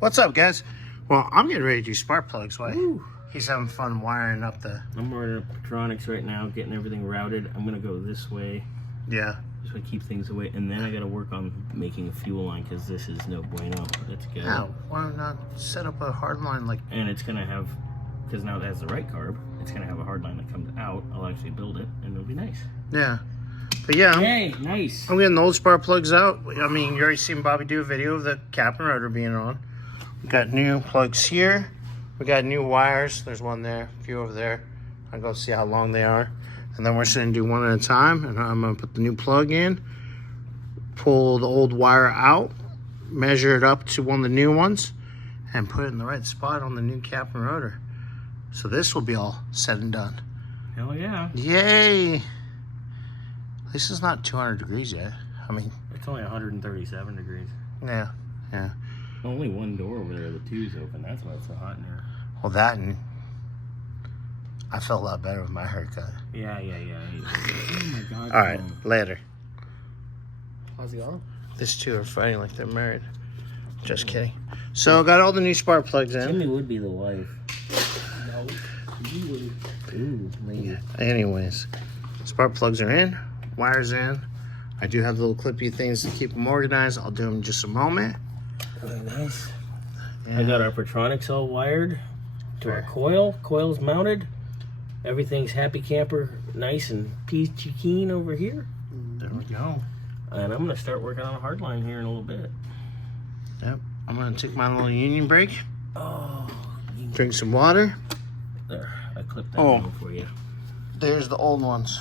What's up, guys? Well, I'm getting ready to do spark plugs. Why? Woo. He's having fun wiring up the... I'm wiring up electronics right now, getting everything routed. I'm gonna go this way. Yeah. Just to keep things away, and then I gotta work on making a fuel line because this is no bueno. Let's go. Now, why not set up a hard line like... And it's gonna have, because now it has the right carb, it's gonna have a hard line that comes out. I'll actually build it, and it'll be nice. Yeah. But yeah, Yay, nice. I'm getting the old spark plugs out. I mean, you already seen Bobby do a video of the cap and rotor being on. We got new plugs here. We got new wires. There's one there, a few over there. I'll go see how long they are. And then we're just gonna do one at a time. And I'm gonna put the new plug in, pull the old wire out, measure it up to one of the new ones, and put it in the right spot on the new cap and rotor. So this will be all said and done. Hell yeah. Yay! At least it's not 200 degrees yet. I mean, It's only 137 degrees. yeah, yeah. Only one door over there, the two's open. That's why it's so hot in here. Well, that and I felt a lot better with my haircut. Yeah. Oh my god. All right, later. How's it going? These two are fighting like they're married. Just kidding. So, got all the new spark plugs in. Jimmy would be the wife. No, you would. Ooh, maybe. Anyways, spark plugs are in, wires in. I do have little clippy things to keep them organized. I'll do them in just a moment. Very nice. Yeah. I got our Petronics all wired to our coil. Coil's mounted. Everything's happy camper, nice and peachy keen over here. There we go. And I'm gonna start working on a hard line here in a little bit. Yep. I'm gonna take my little union break. Oh, Drink some water. there. I clipped that Oh. one for you. There's the old ones.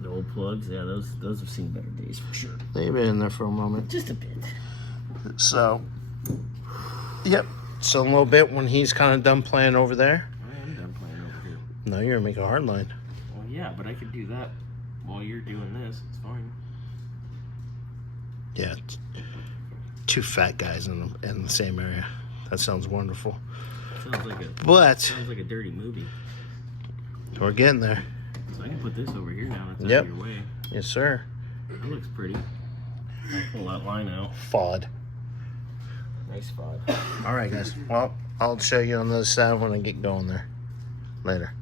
The old plugs, yeah, those have seen better days for sure. They've been in there for a moment. Just a bit. So, yep. So a little bit when he's kind of done playing over there. I am done playing over here. No, you're gonna make a hard line. Well, yeah, but I could do that while you're doing this. It's fine. Yeah, two fat guys in the same area. That sounds wonderful. Sounds like a dirty movie. We're getting there. So I can put this over here now. That's Yep. out of your way. Yes, sir. That looks pretty. I'll pull that line out. FOD. Nice spot. All right, guys. Well, I'll show you on the other side when I get going there. Later.